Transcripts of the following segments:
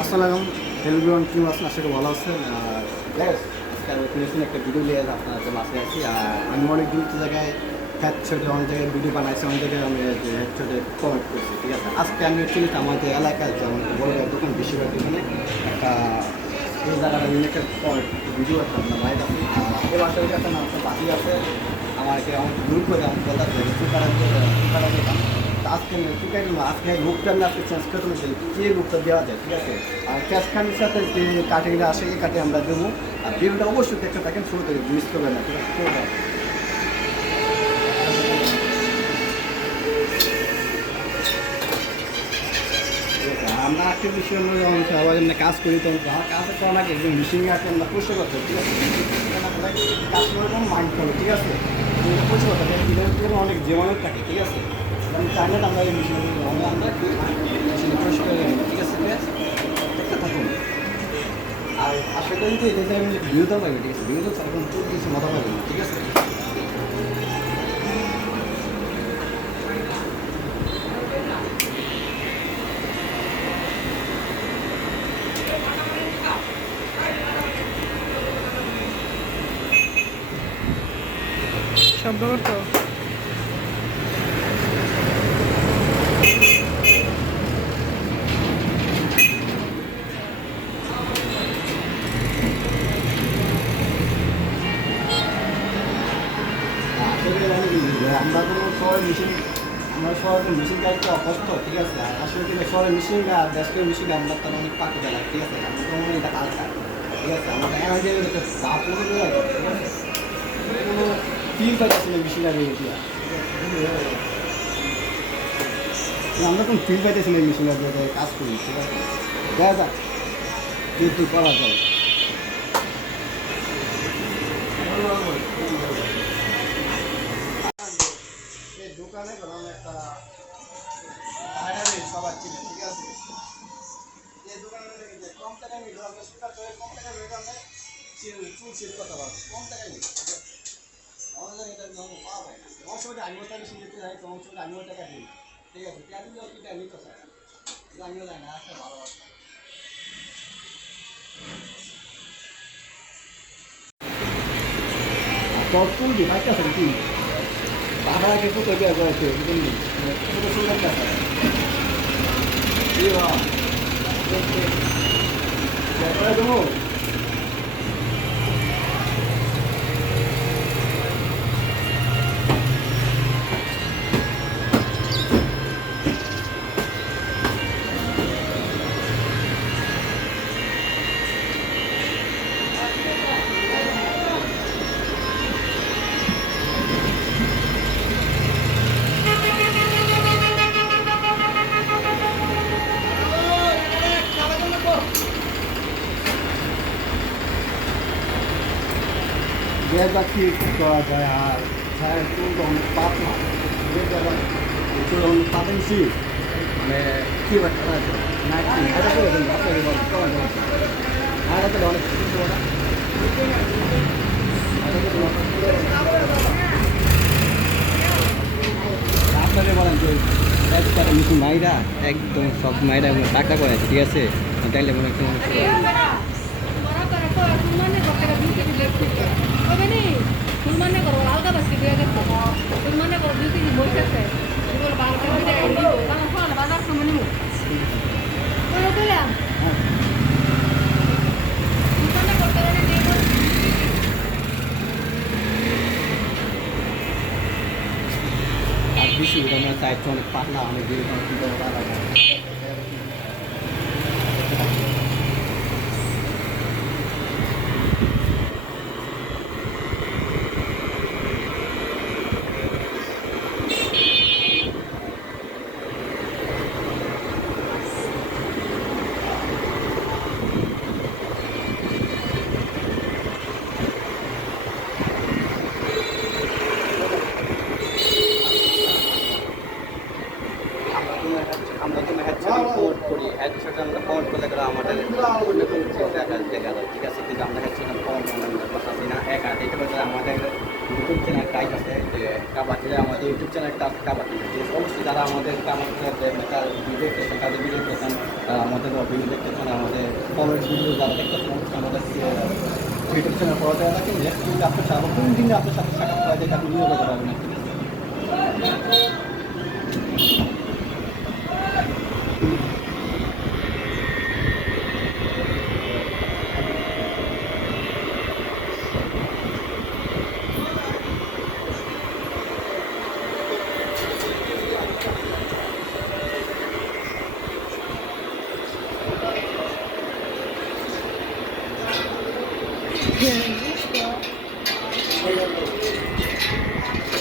আসসালাম এভরিওয়ান, কি আছেন? আশা করি ভালো আছেন। গ্যাস নতুন একটা ভিডিও নিয়ে আপনার মাঝে আছি। আমি অনেক দূর জায়গায় হেডশটে অনেক জায়গায় ভিডিও বানাইছি, অনেক জায়গায় আমি হেডশটে কমেন্ট করছি, ঠিক আছে। আজকে আমি অ্যাকচুয়ালি আমাদের এলাকায় যে আমাদের বড় ভাই দোকান বেশিরভাগ এখানে একটা এই জায়গাটা রিলেটেড ভিডিও একটা আপনার লাইভ আছে। এই বাসায় একটা নাম বাকি আছে, আমাকে অনেক দূর করে আমি বলতে চুকারা যেতাম। আজকে চুকাই দিলাম, আজকে লুকটা আমি আজকে চেঞ্জ করে তুলেছি, যে লুকটা দেওয়া যায়, ঠিক আছে। আর ক্যাশ খানির সাথে যে কাটিংটা আসে এই কাটে আমরা দেবো। আর ভিডিওটা অবশ্যই দেখতে থাকেন, শুরু থেকে মিস করবেন না, ঠিক আছে। আমরা একটা বিষয় সবাই যেমন কাজ করি, তো আমার কাজে করা লাগে একদম মেশিনে আছে, আমরা পরিষ্কার করতে হবে, ঠিক আছে। কাজ করবো মাইন্ড করবো, ঠিক আছে। পরিষ্কার করতে হবে, অনেক জীবনের থাকে, ঠিক আছে। আমি চাই না আমরা এই মেশিনে আমরা মেশিনে পরিষ্কার করে নেবো, ঠিক আছে। দেখতে থাকুন। আর আশা করি তো এটাতে আমি ভিডিওটাও পাইনি, ঠিক আছে। ভিডিও তো এখন খুব কিছু মজা পাইনি, ঠিক আছে। শব্দ করতো আমরা কোনো শহরের মেশিন, আমরা শহরের মেশিন গাড়িতে অভ্যস্ত, ঠিক আছে। আর আসলে কিন্তু শহরের মেশিন আর দেশের মেশিন আমরা তো অনেক পাখি বেলায়, ঠিক আছে। আমরা তো এটা হালকা, ঠিক আছে। আমরা এনার্জি চাপ করে দেওয়া যায়, ঠিক আছে। কোনো ফিল পাইতেছি না মেশিন গাড়ি দিয়া, আমরা কোনো ফিল পাইতেছি না মেশিন গাড়ি কাজ করি, ঠিক আছে। দেখা যাক কি করা যায়। এই দোকানে ধরুন একটা সবার ছিল, ঠিক আছে। এই দোকানে কম টাকায় মিল আমরা শিকার করে কম টাকায় মিল আমরা চুল শেষ করতে পারবো কম টাকায় মিল, ঠিক আছে। আমাদের এটা পাওয়া যায় না। আমার সময় আমিও টাকা বেশি দিতে যাই, তোমার সময় আমিও টাকা দিই, ঠিক আছে। টাকা দিলেও কি টাকা নিতে চায় না, আমিও যায় না। আচ্ছা, ভালো আছে। তোর চুল দি বাইক আছে কি টাকা আগে কত বের করেছে বুঝলি, কত চুল একটা আছে দেবো। দেখা কি করা যায়। আর ছায়ের চুল তো অনেক পাতলা, চুল অনেক পাতেছি, মানে কি ব্যাপার আছে না কি এটা করে দেন আপনাকে করা যায়। আর এটা অনেক কিছু না, আপনাকে বলেন যে একটা মিশন মাইরা একদম সব মাইরা টাকা করে আছে, ঠিক আছে। তাইলে মনে একটু ফুলমানে করো আলগা বাসকে দিয়ে গেছে ফুলমানে করো দুই কেজি বই আছে এগুলো বাংলা বাজার সময় নিব ওই দিলাম ফুলমানে করতে গেলে দিয়ে আর বেশি আমার চাইতে অনেক পাতলা, অনেক দূরে আমরা তো হেডশট কোড করি, হেডশট আমরা কোড করলে গেলে আমাদের অন্য কোনো দেখা যায়, ঠিক আছে। কিন্তু আমরা হেডশট কোড করতেছি না। এক আর এটা হচ্ছে আমাদের ইউটিউব চ্যানেল টাইপ আছে যে কাবাটিলে, আমাদের ইউটিউব চ্যানেলটা আছে কাবাটিলে। অবশ্যই যারা আমাদের কাবাটিলে ভিডিও দেখতেছেন, তাদের ভিডিও দেখতেছেন আমাদের ভিডিও দেখতে চান, আমাদের ফলোয়ার ভিডিও যারা দেখতে চান আমাদের ইউটিউব চ্যানেল ফলো দেওয়া থাকে। নেক্সট উইকে আপনার সাথে কোন দিনে আপনার সাথে সাক্ষাৎ করা যায় আপনি নিয়োগ করতে পারবেন।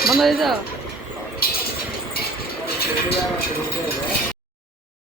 বন্ধ হয়ে যাও।